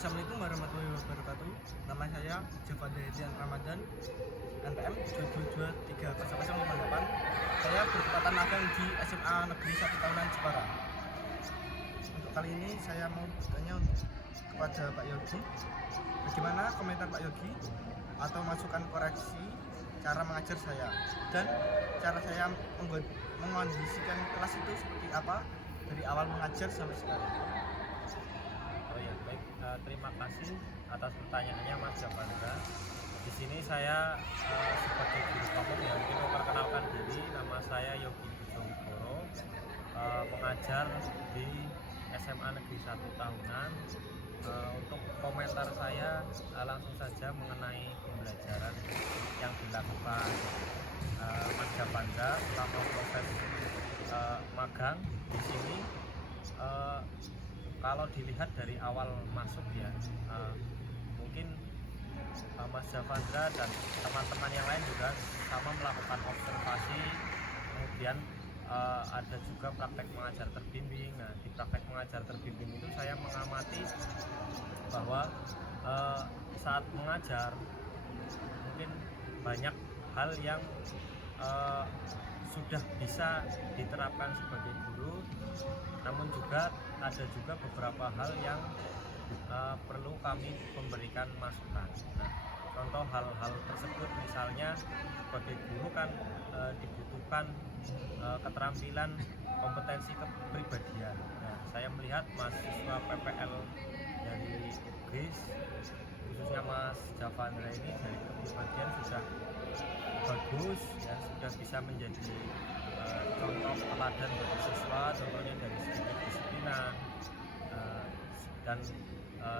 Assalamualaikum warahmatullahi wabarakatuh. Nama saya Javanda Hedian Ramadan, NPM 7723008. Saya bertepatan magang di SMA Negeri 1 Tahunan Jepara. Untuk kali ini saya mau bertanya kepada Pak Yogi, bagaimana komentar Pak Yogi atau masukan koreksi cara mengajar saya, dan cara saya mengkondisikan kelas itu seperti apa dari awal mengajar sampai sekarang. Oh ya, baik. Terima kasih atas pertanyaannya Mas Javanda. Di sini saya sebagai guru kamu ya mungkin memperkenalkan diri. Nama saya Yogi Bujongkoro, mengajar di SMA Negeri 1 Tahunan. Untuk komentar saya langsung saja mengenai pembelajaran yang dilakukan Mas Javanda selama proses magang di sini. Kalau dilihat dari awal masuk ya, mungkin Mas Javanda dan teman-teman yang lain juga sama melakukan observasi, kemudian ada juga praktek mengajar terbimbing. Nah, di praktek mengajar terbimbing itu saya mengamati bahwa saat mengajar mungkin banyak hal yang sudah bisa diterapkan sebagai guru, namun juga ada juga beberapa hal yang perlu kami memberikan masukan. Nah, contoh hal-hal tersebut misalnya sebagai guru kan dibutuhkan keterampilan kompetensi kepribadian. Nah, saya melihat mahasiswa PPL dari UGIS, khususnya Mas Javanda ini dari kepribadian sudah bagus ya, sudah bisa menjadi contoh teladan bagi siswa, contohnya dari segi kedisiplinan dan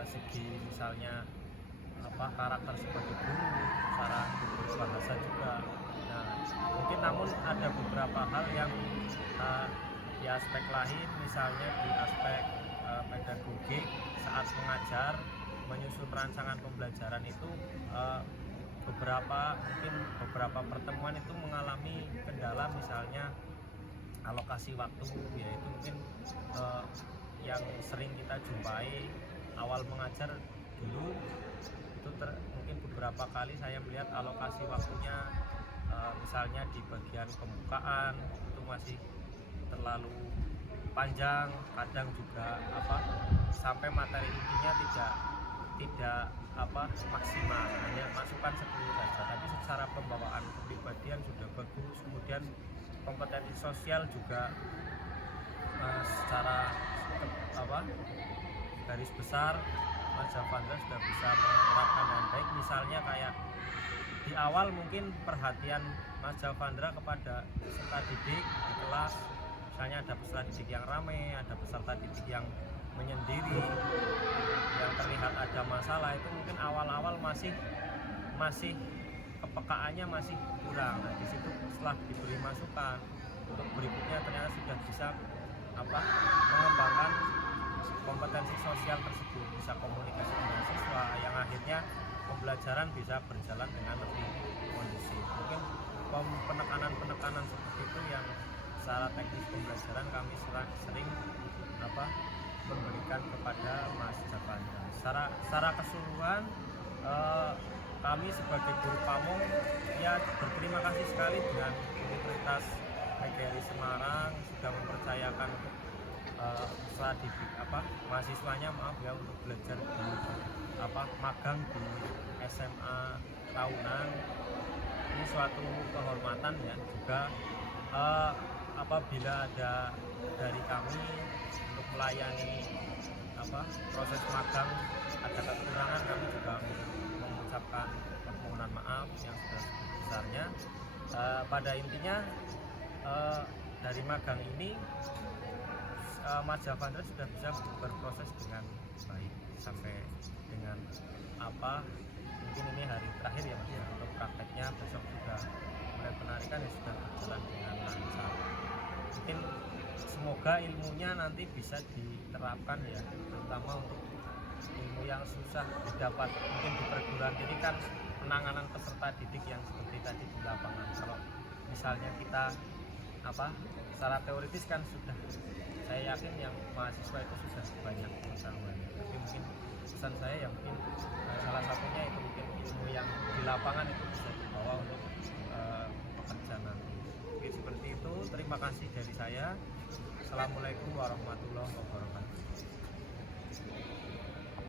segi misalnya karakter sebagai guru, cara berbahasa juga. Nah, mungkin namun ada beberapa hal yang di aspek lain, misalnya di aspek pedagogik saat mengajar, menyusun rancangan pembelajaran itu beberapa pertemuan itu mengalami kendala, misalnya alokasi waktu, yaitu mungkin yang sering kita jumpai awal mengajar dulu itu mungkin beberapa kali saya melihat alokasi waktunya misalnya di bagian pembukaan itu masih terlalu panjang, kadang juga sampai materi intinya tidak maksimal, hanya masukan seperti saja, tapi secara pembawaan kepribadian sudah bagus. Kemudian kompetensi sosial juga secara garis besar Mas Javanda sudah bisa menerapkan dengan baik. Misalnya kayak di awal mungkin perhatian Mas Javanda kepada peserta didik di kelas, misalnya ada peserta didik yang ramai, ada peserta didik yang menyendiri, yang terlihat ada masalah, itu mungkin awal-awal masih kepekaannya masih kurang. Nah, di situ setelah diberi masukan, untuk berikutnya ternyata sudah bisa mengembangkan kompetensi sosial tersebut, bisa komunikasi dengan siswa, yang akhirnya pembelajaran bisa berjalan dengan lebih kondusif. Mungkin penekanan seperti itu yang secara teknis pembelajaran kami sering memberikan kepada Mas Javanda. Secara keseluruhan kami sebagai guru pamong ya berterima kasih sekali dengan Universitas PGRI Semarang sudah mempercayakan untuk mahasiswanya untuk belajar di magang di SMA tahunan. Ini suatu kehormatan ya, juga apabila ada dari kami untuk melayani proses magang ada kekurangan, kami juga mengucapkan permohonan maaf yang sebesar-besarnya. Pada intinya dari magang ini Mas Javanda sudah bisa berproses dengan baik sampai dengan mungkin ini hari terakhir ya Mas, untuk prakteknya besok sudah mulai penarikan ya, sudah berjalan dengan lancar. Mungkin semoga ilmunya nanti bisa diterapkan ya, terutama untuk ilmu yang susah didapat mungkin di perguruan tinggi kan, penanganan peserta didik yang seperti tadi di lapangan. Kalau misalnya kita secara teoritis kan sudah, saya yakin yang mahasiswa itu sudah banyak pengetahuannya, tapi mungkin pesan saya ya mungkin salah satunya itu mungkin ilmu yang di lapangan itu bisa dibawa untuk pekerjaan nanti. Mungkin seperti itu. Terima kasih dari saya. Assalamualaikum warahmatullahi wabarakatuh.